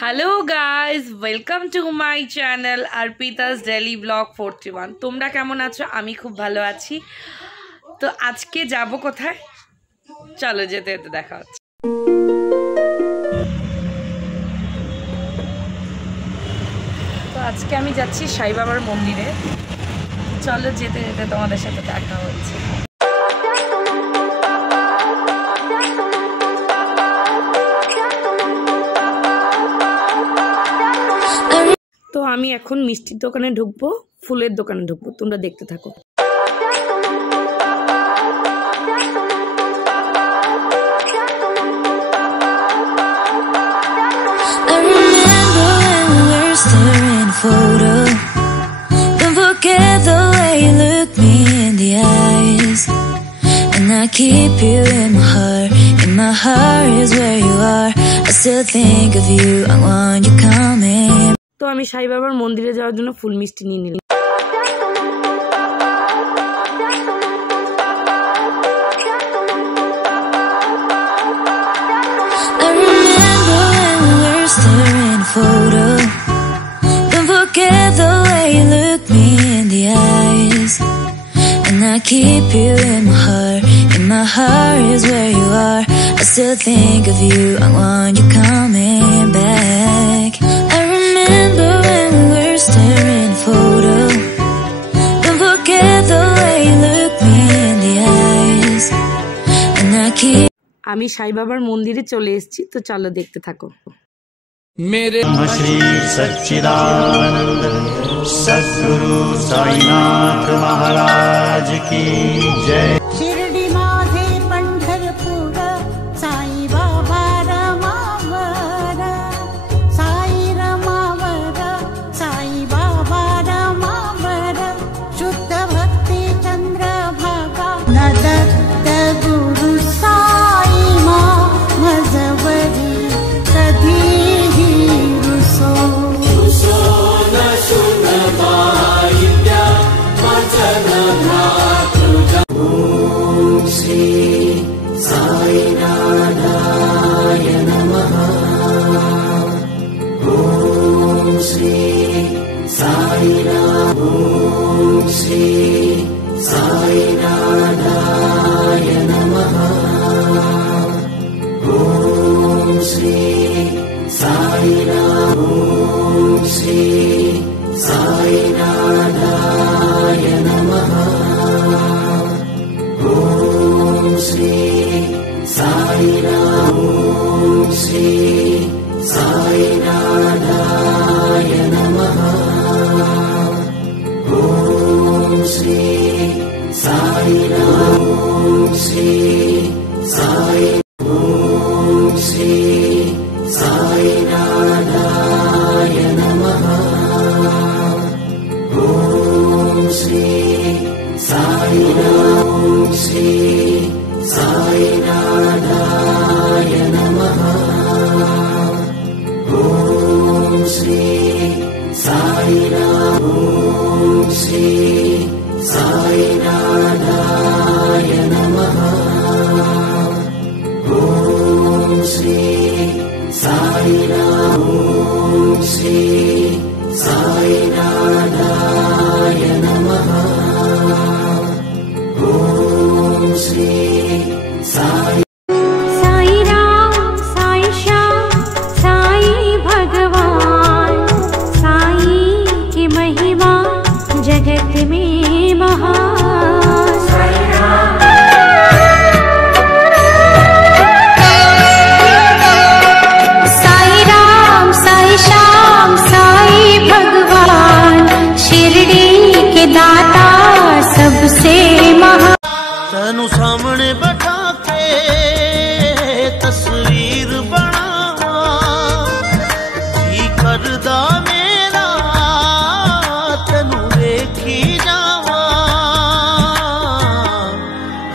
Hello guys, welcome to my channel Arpita's daily vlog 41। তোমরা কেমন আছো? আমি খুব ভালো আছি। তো আজকে যাব কোথায়, চলো যেতে যেতে দেখা হচ্ছে। তো আজকে আমি যাচ্ছি সাই বাবার মন্দিরে। চলো যেতে যেতে তোমাদের সাথে দেখা হচ্ছে। তো আমি এখন মিষ্টির দোকানে ঢুকবো, ফুলের দোকানে ঢুকবো, তোমরা দেখতে থাকো। Keep you in my heart is where you are. I still think of you, I want you coming. তো আমি সাই বাবার মন্দিরে যাওয়ার জন্য ফুল মিষ্টি নিয়ে নিলাম। I remember when we were staring a photo. Don't forget the way you look me in the eyes. And I keep you in my heart is where you are. I still think of you, I want you coming back. I remember when we were staring a photo. Don't forget the way you look me in the eyes. And I keep আমি সাই বাবার মন্দিরে চলে এসেছি, তো চলো দেখতে থাকো। मेरे श्री सच्चिदानंद सद्गुरु साईनाथ महाराज की जय। शिरडी माझे पंढरपूर साई बाबा रमावर, साई रमावर, साई बाबा रमावर, शुद्ध भक्ती चंद्र भागा नदत्त गुरु साई मा मजवरी कधी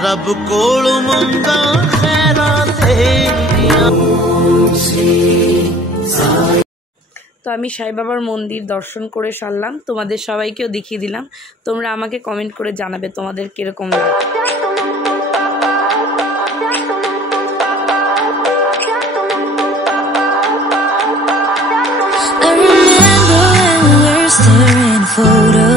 रब कोल मंगा खैरा तेरिया। তো আমি সাই বাবার মন্দির দর্শন করে সারলাম, তোমাদের সবাইকেও দেখিয়ে দিলাম। তোমরা আমাকে কমেন্ট করে জানাবে তোমাদের কিরকম লাগে। photo.